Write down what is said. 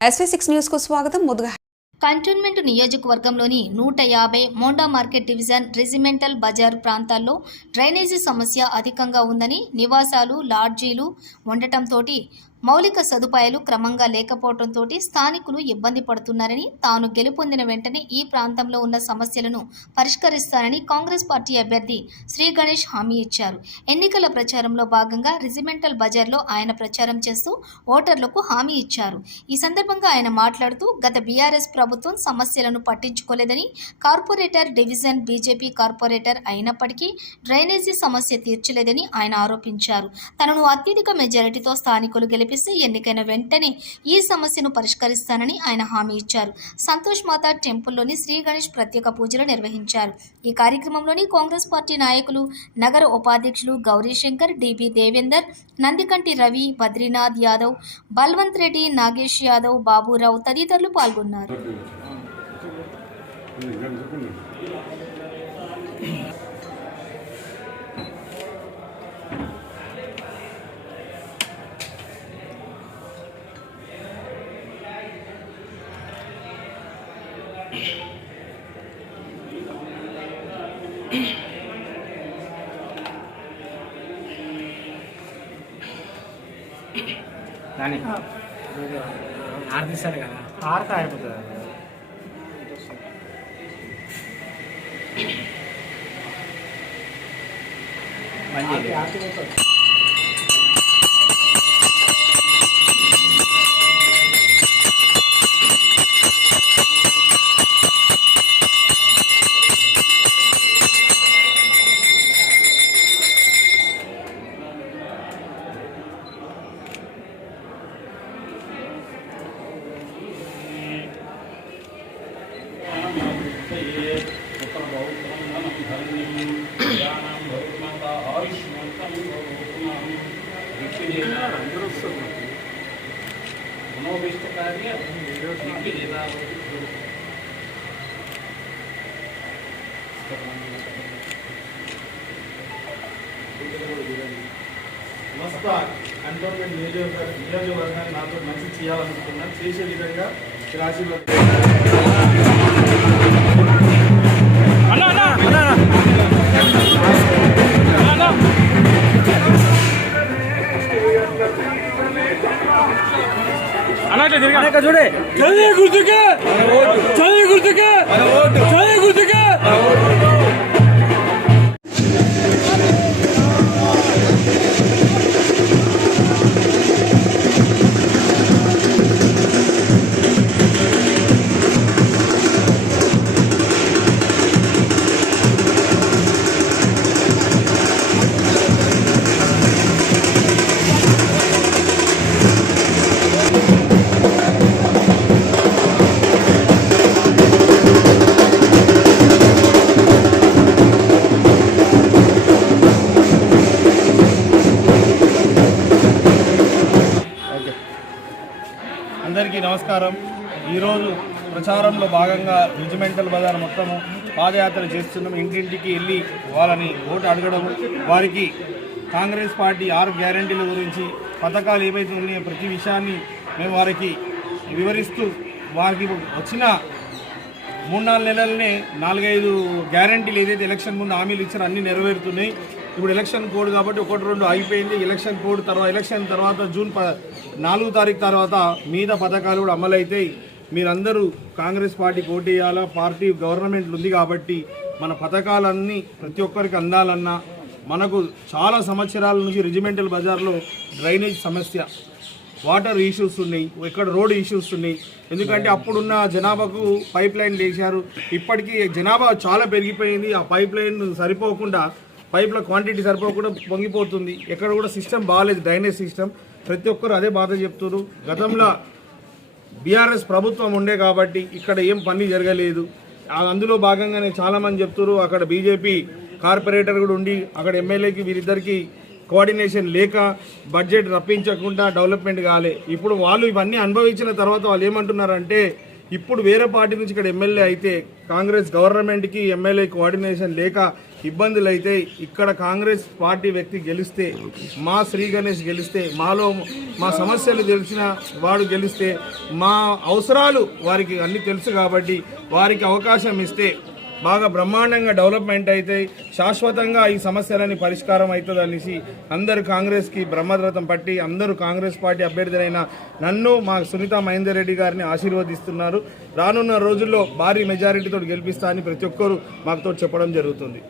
SV6 news కు స్వాగతం. ముందుగా కంటోన్మెంట్ నియోజకవర్గంలోని 150 Monda market division Regimental Bazaar ప్రాంతాల్లో డ్రైనేజీ సమస్య అధికంగా ఉందని, నివాసాలు లాడ్జీలు ఉండటంతో మౌలిక సదుపాయాలు క్రమంగా లేకపోవడంతో స్థానికులు ఇబ్బంది పడుతున్నారని, తాను గెలుపొందిన వెంటనే ఈ ప్రాంతంలో ఉన్న సమస్యలను పరిష్కరిస్తానని కాంగ్రెస్ పార్టీ అభ్యర్థి శ్రీ గణేష్ హామీ ఇచ్చారు. ఎన్నికల ప్రచారంలో భాగంగా రెజిమెంటల్ బజార్లో ఆయన ప్రచారం చేస్తూ ఓటర్లకు హామీ ఇచ్చారు. ఈ సందర్భంగా ఆయన మాట్లాడుతూ గత బీఆర్ఎస్ ప్రభుత్వం సమస్యలను పట్టించుకోలేదని, కార్పొరేటర్ డివిజన్ బీజేపీ కార్పొరేటర్ అయినప్పటికీ డ్రైనేజీ సమస్య తీర్చలేదని ఆయన ఆరోపించారు. తనను అత్యధిక మెజారిటీతో స్థానికులు గెలిపిస్తే ఎన్నికైన వెంటనే ఈ సమస్యను పరిష్కరిస్తానని ఆయన హామీ ఇచ్చారు. సంతోష్ మాతా టెంపుల్లోని శ్రీ గణేష్ ప్రత్యేక పూజలు నిర్వహించారు. ఈ కార్యక్రమంలోని కాంగ్రెస్ పార్టీ నాయకులు, నగర ఉపాధ్యక్షులు గౌరీశంకర్, డిబి దేవేందర్, నందికంటి రవి, బద్రీనాథ్ యాదవ్, బల్వంత్ రెడ్డి, నాగేష్ యాదవ్, బాబురావు తదితరులు పాల్గొన్నారు. కానీ ఆర్తిస్తారు కదా, ఆర్త అయిపోతుంది. సమస్త కంటోన్మెంట్ నియోజకవర్గాన్ని నాతో మంచి చేయాలనుకుంటున్నా, చేసే విధంగా చూడే చదివే గుర్తుకే చదివే గుర్తుకే చదివే గుర్తుకే. అందరికీ నమస్కారం. ఈరోజు ప్రచారంలో భాగంగా రెజిమెంటల్ బజార్ మొత్తము పాదయాత్ర చేస్తున్నాం. ఇంటింటికి వెళ్ళి వాళ్ళని ఓటు అడగడం, వారికి కాంగ్రెస్ పార్టీ 6 గ్యారంటీల గురించి, పథకాలు ఏవైతే ఉన్నాయో ప్రతి విషయాన్ని మేము వారికి వివరిస్తూ, వారికి వచ్చిన 3-4 నెలలనే 4-5 గ్యారంటీలు ఏదైతే ఎలక్షన్ ముందు హామీలు ఇచ్చారో అన్నీ నెరవేరుతున్నాయి. ఇప్పుడు ఎలక్షన్ కోడ్ కాబట్టి 1-2 అయిపోయింది. ఎలక్షన్ కోడ్ తర్వాత ఎలక్షన్ తర్వాత జూన్ 4 తారీఖు తర్వాత మిగతా పథకాలు కూడా అమలవుతాయి. మీరందరూ కాంగ్రెస్ పార్టీకి ఓటు వేయాలా. పార్టీ గవర్నమెంట్ ఉంది కాబట్టి మన పథకాలన్నీ ప్రతి ఒక్కరికి అందాలన్నా, మనకు చాలా సంవత్సరాల నుంచి రెజిమెంటల్ బజార్లో డ్రైనేజ్ సమస్య, వాటర్ ఇష్యూస్ ఉన్నాయి, ఇక్కడ రోడ్ ఇష్యూస్ ఉన్నాయి. ఎందుకంటే అప్పుడున్న జనాభాకు పైప్ లైన్ వేశారు. ఇప్పటికీ జనాభా చాలా పెరిగిపోయింది. ఆ పైప్ లైన్ సరిపోకుండా, పైప్ల క్వాంటిటీ సరిపోకుండా పొంగిపోతుంది. ఎక్కడ కూడా సిస్టమ్ బాగాలేదు, డ్రైనేజ్ సిస్టమ్. ప్రతి ఒక్కరు అదే బాధ చెప్తున్నారు. గతంలో బీఆర్ఎస్ ప్రభుత్వం ఉండే కాబట్టి ఇక్కడ ఏం పని జరగలేదు. అందులో భాగంగానే చాలామంది చెప్తున్నారు అక్కడ బీజేపీ కార్పొరేటర్ కూడా ఉండి అక్కడ ఎమ్మెల్యేకి వీరిద్దరికి కోఆర్డినేషన్ లేక బడ్జెట్ రప్పించకుండా డెవలప్మెంట్ కాలే. ఇప్పుడు వాళ్ళు ఇవన్నీ అనుభవించిన తర్వాత వాళ్ళు ఏమంటున్నారంటే, ఇప్పుడు వేరే పార్టీ నుంచి ఇక్కడ ఎమ్మెల్యే అయితే కాంగ్రెస్ గవర్నమెంట్కి ఎమ్మెల్యే కోఆర్డినేషన్ లేక ఇబ్బందులు అయితే ఇక్కడ కాంగ్రెస్ పార్టీ వ్యక్తి గెలిస్తే, మా శ్రీ గణేష్ గెలిస్తే, మాలో మా సమస్యలు తెలిసిన వాడు గెలిస్తే, మా అవసరాలు వారికి అన్నీ తెలుసు కాబట్టి వారికి అవకాశం ఇస్తే బాగా బ్రహ్మాండంగా డెవలప్మెంట్ అయితే శాశ్వతంగా ఈ సమస్యలని పరిష్కారం అవుతుంది అనేసి అందరూ కాంగ్రెస్కి బ్రహ్మరథం పట్టి అందరూ కాంగ్రెస్ పార్టీ అభ్యర్థులైన నన్ను, మా సునీత మహేందర్ రెడ్డి గారిని ఆశీర్వదిస్తున్నారు. రానున్న రోజుల్లో భారీ మెజారిటీతో గెలిపిస్తా అని ప్రతి ఒక్కరూ మాతో చెప్పడం జరుగుతుంది.